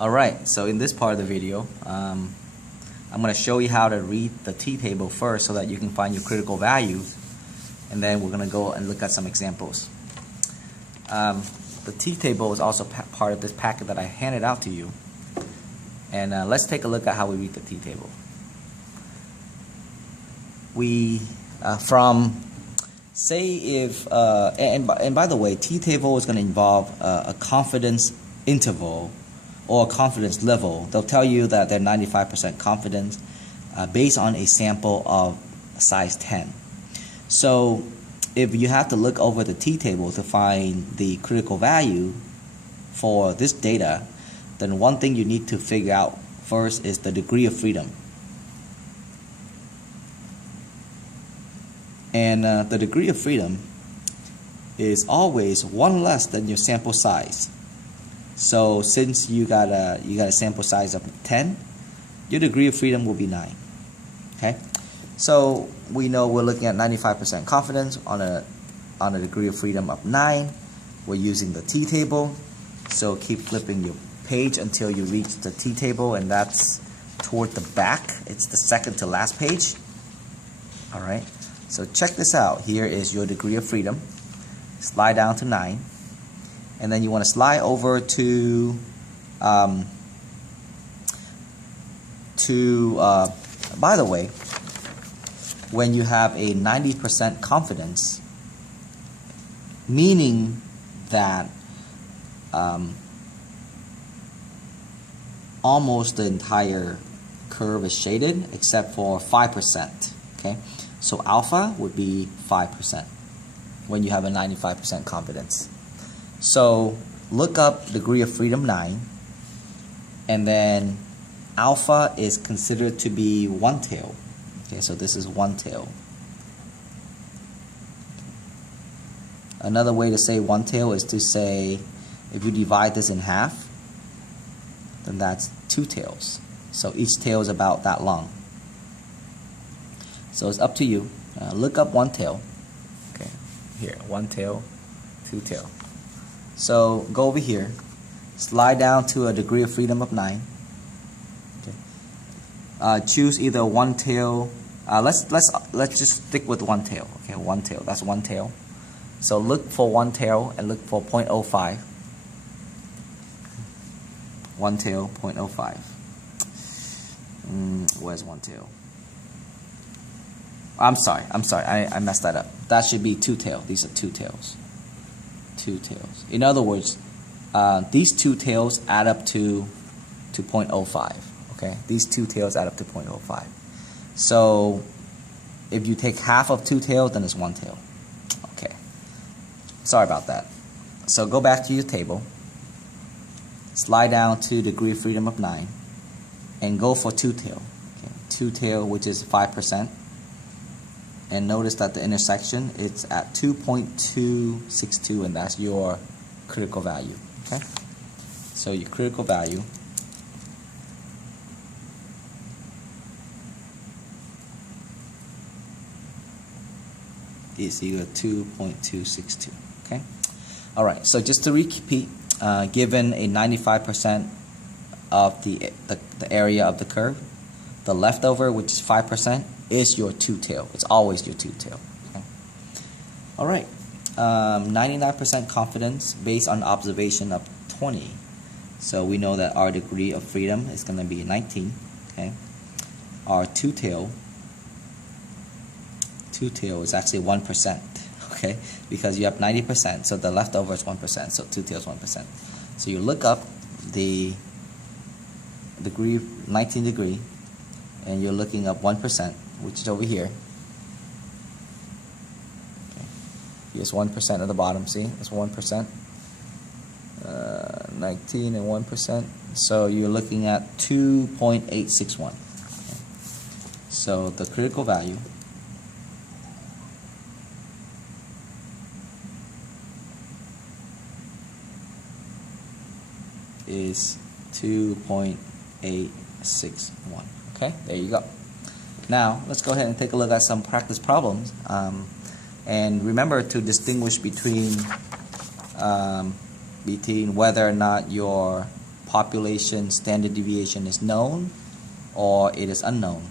Alright, so in this part of the video, I'm going to show you how to read the t-table first so that you can find your critical values, and then we're going to go and look at some examples. The t-table is also part of this packet that I handed out to you, and let's take a look at how we read the t-table. We, say if, and by the way, t-table is going to involve a confidence interval or confidence level. They'll tell you that they're 95% confident based on a sample of size 10. So if you have to look over the t-table to find the critical value for this data, then one thing you need to figure out first is the degree of freedom. And the degree of freedom is always one less than your sample size. So since you got a sample size of 10, your degree of freedom will be 9. Okay, so we know we're looking at 95% confidence on a degree of freedom of 9. We're using the t-table, so keep flipping your page until you reach the t-table, and that's toward the back. It's the second to last page. All right, so check this out. Here is your degree of freedom. Slide down to 9. And then you want to slide over to by the way, when you have a 90% confidence, meaning that almost the entire curve is shaded except for 5%. Okay, so alpha would be 5% when you have a 95% confidence. So look up degree of freedom 9, and then alpha is considered to be one tail. Okay, so this is one tail. Another way to say one tail is to say, if you divide this in half, then that's 2 tails. So each tail is about that long. So it's up to you. Look up one tail. Okay, here, one tail, 2 tail. So go over here, slide down to a degree of freedom of 9. Okay. Choose either one tail. Let's just stick with one tail. Okay, one tail. That's one tail. So look for one tail and look for 0.05. One tail, 0.05. Where's one tail? I'm sorry. I messed that up. That should be 2 tail. These are 2 tails. 2 tails. In other words, these 2 tails add up to 0.05. Okay, these 2 tails add up to 0.05. So if you take half of 2 tails, then it's 1 tail. Okay, sorry about that. So go back to your table, slide down to degree of freedom of 9, and go for 2 tail. Okay, 2 tail, which is 5%. And notice that the intersection, it's at 2.262, and that's your critical value. Okay, so your critical value is equal to 2.262. Okay, all right. So just to repeat, given a 95% of the area of the curve, the leftover, which is 5%, is your 2 tail. It's always your 2 tail. Okay. All right. 99% confidence based on observation of 20. So we know that our degree of freedom is going to be 19. Okay. Our 2 tail is actually 1%. Okay, because you have 90%, so the leftover is 1%. So 2 tails 1%. So you look up the degree, 19 degree, and you're looking up 1%, which is over here. Okay. Here's 1% at the bottom. See, it's 1%. 19 and 1%. So you're looking at 2.861. Okay. So the critical value is 2.861. Okay, there you go. Now let's go ahead and take a look at some practice problems, and remember to distinguish between whether or not your population standard deviation is known or it is unknown.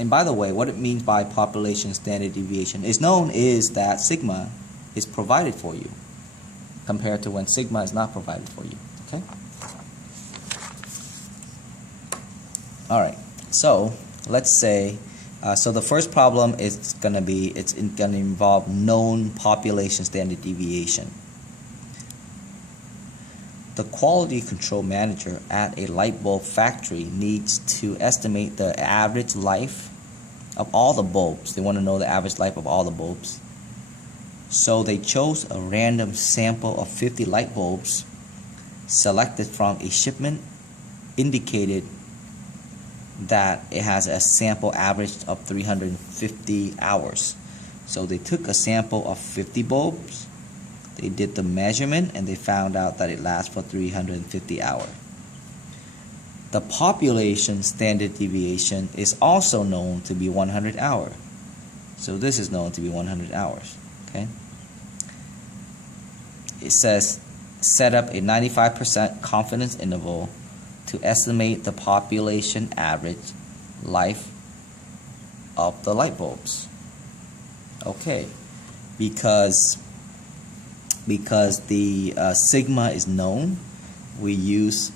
And by the way, what it means by population standard deviation is known is that sigma is provided for you compared to when sigma is not provided for you. Okay? All right. So let's say, so the first problem is going to be, it's going to involve known population standard deviation. The quality control manager at a light bulb factory needs to estimate the average life of all the bulbs. They want to know the average life of all the bulbs. So they chose a random sample of 50 light bulbs selected from a shipment indicated that it has a sample average of 350 hours. So they took a sample of 50 bulbs, they did the measurement, and they found out that it lasts for 350 hours. The population standard deviation is also known to be 100 hours. So this is known to be 100 hours. Okay? It says set up a 95% confidence interval to estimate the population average life of the light bulbs. Okay, because the sigma is known, we use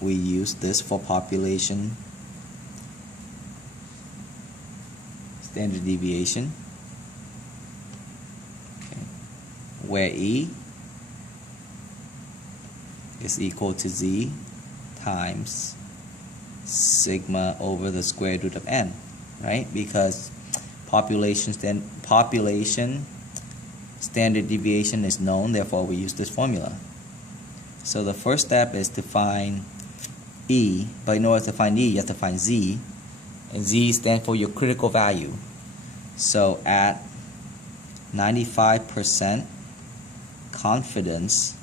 this for population standard deviation. Okay, where E is equal to Z times sigma over the square root of n, right? Because population standard deviation is known, therefore we use this formula. So the first step is to find E, but in order to find E, you have to find Z, and Z stands for your critical value. So at 95% confidence,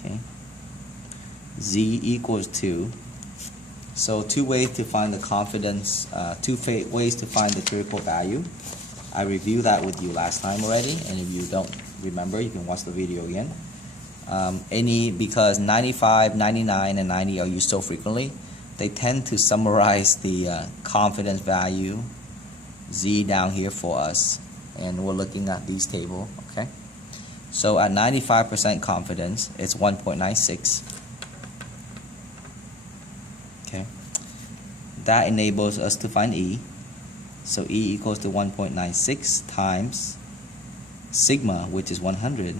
okay, Z equals 2. So two ways to find the confidence, two ways to find the critical value. I reviewed that with you last time already, and if you don't remember, you can watch the video again. Because 95, 99, and 90 are used so frequently, they tend to summarize the confidence value Z down here for us, and we're looking at these tables. Okay, so at 95% confidence, it's 1.96. Okay, that enables us to find E. So E equals to 1.96 times sigma, which is 100,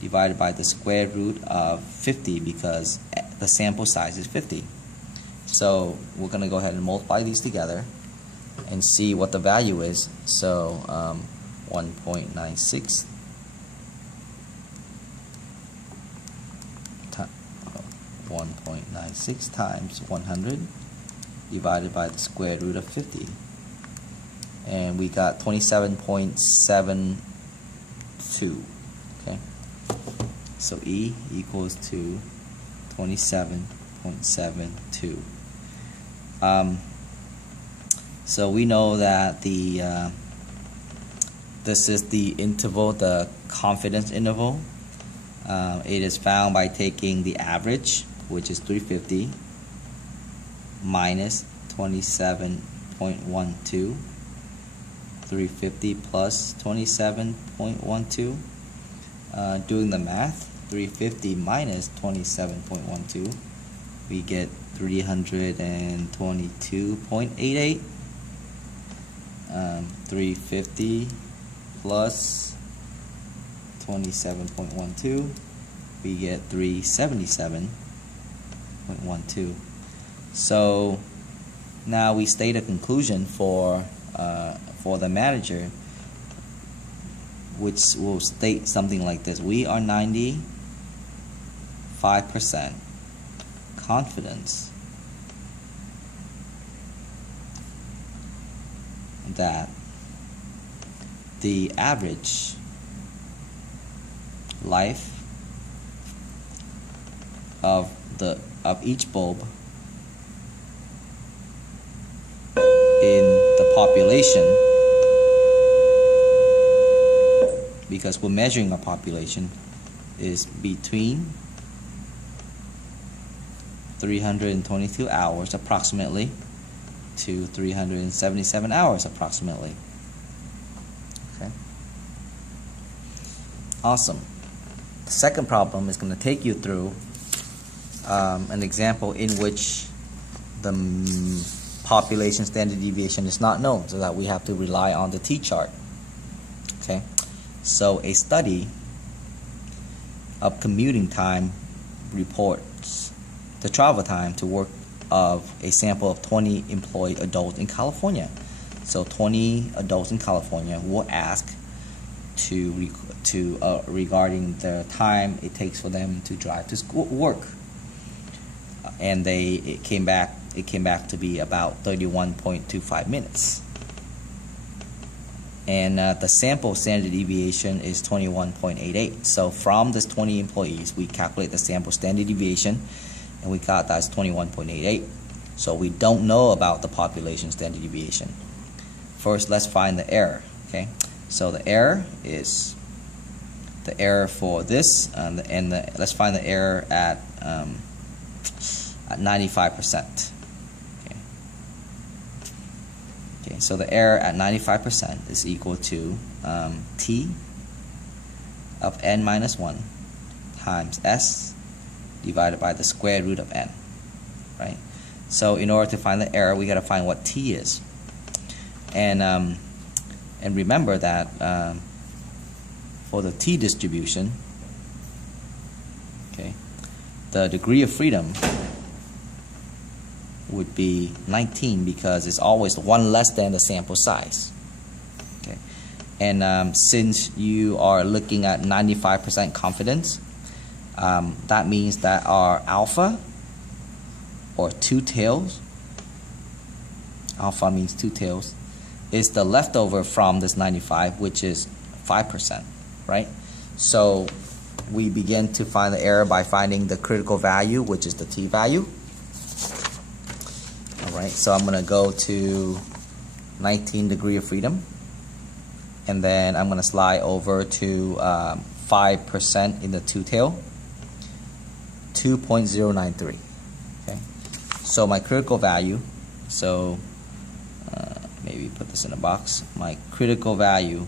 divided by the square root of 50, because the sample size is 50. So we're going to go ahead and multiply these together and see what the value is. So 1.96 times 100 divided by the square root of 50. And we got 27.72. Okay, so E equals to 27.72. So we know that this is the interval, the confidence interval. It is found by taking the average, which is 350, minus 27.12. 350 plus 27.12. Doing the math, 350 minus 27.12, we get 322.88. 350 plus 27.12, we get 377.12. So now we state a conclusion for the manager, which will state something like this: we are 95% confidence that the average life of each bulb in the population, because we're measuring a population, is between 322 hours approximately to 377 hours approximately. Okay. Awesome. The second problem is going to take you through an example in which the population standard deviation is not known, so that we have to rely on the t-chart. Okay. So a study of commuting time reports the travel time to work of a sample of 20 employed adults in California. So 20 adults in California will ask regarding the time it takes for them to drive to work, and it came back to be about 31.25 minutes. And the sample standard deviation is 21.88. So from this 20 employees, we calculate the sample standard deviation, and we got that's 21.88. So we don't know about the population standard deviation. First, let's find the error. Okay, so the error is the error for this, let's find the error at 95%. Okay, so the error at 95% is equal to t of n minus 1 times s divided by the square root of n, right? So in order to find the error, we got to find what t is. And remember that for the t distribution, okay, the degree of freedom would be 19, because it's always one less than the sample size. Okay, and since you are looking at 95% confidence, that means that our alpha, or two tails, alpha means two tails, is the leftover from this 95, which is 5%, right? So we begin to find the error by finding the critical value, which is the t value. Alright, so I'm going to go to 19 degree of freedom, and then I'm going to slide over to 5% in the two tail, 2.093. Okay, so my critical value, so maybe put this in a box, my critical value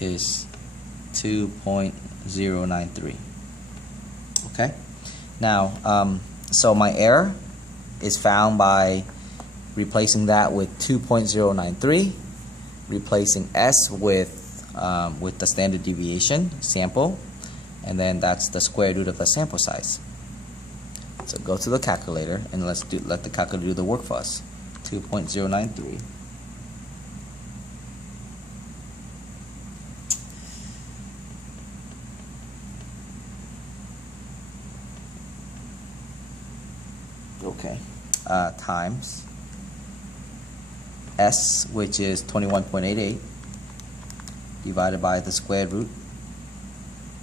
is 2.093. Okay, now so my error is found by replacing that with 2.093, replacing s with the standard deviation sample, and then that's the square root of the sample size. So go to the calculator and let the calculator do the work for us. 2.093 times s, which is 21.88, divided by the square root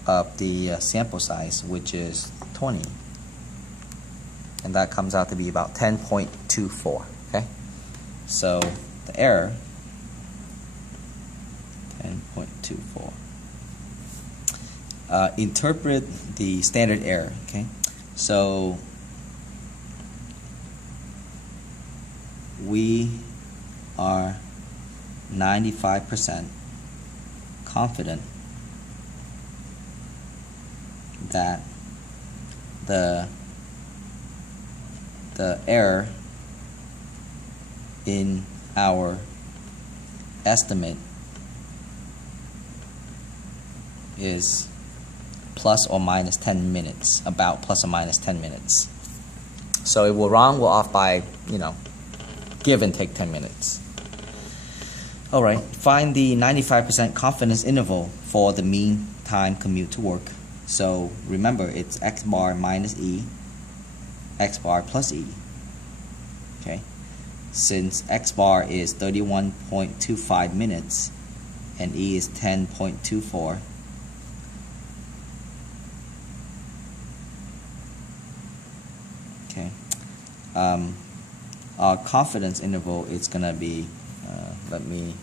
of the sample size, which is 20, and that comes out to be about 10.24. Okay, so the error 10.24. Interpret the standard error. Okay, so we are 95% confident that the error in our estimate is plus or minus 10 minutes, about plus or minus 10 minutes. So if we're wrong, we're off by, give and take 10 minutes. Alright, find the 95% confidence interval for the mean time commute to work. So remember, it's x bar minus e, x bar plus e. Okay, since x bar is 31.25 minutes and e is 10.24, okay, our confidence interval is gonna be let me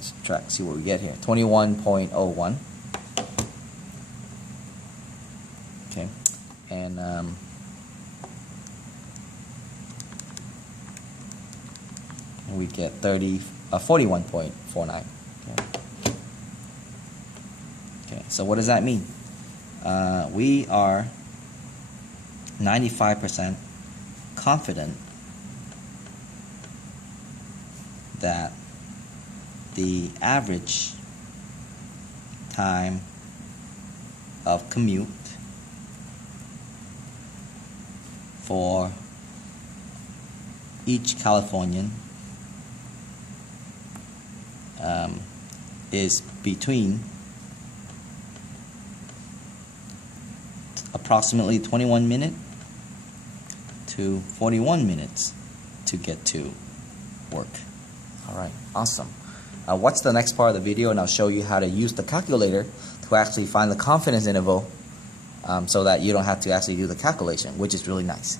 subtract, see what we get here. 21.01. Okay, and we get 41.49. Okay, so what does that mean? We are 95% confident that the average time of commute for each Californian is between approximately 21 minutes to 41 minutes to get to work. Alright, awesome. What's the next part of the video, and I'll show you how to use the calculator to actually find the confidence interval so that you don't have to actually do the calculation, which is really nice.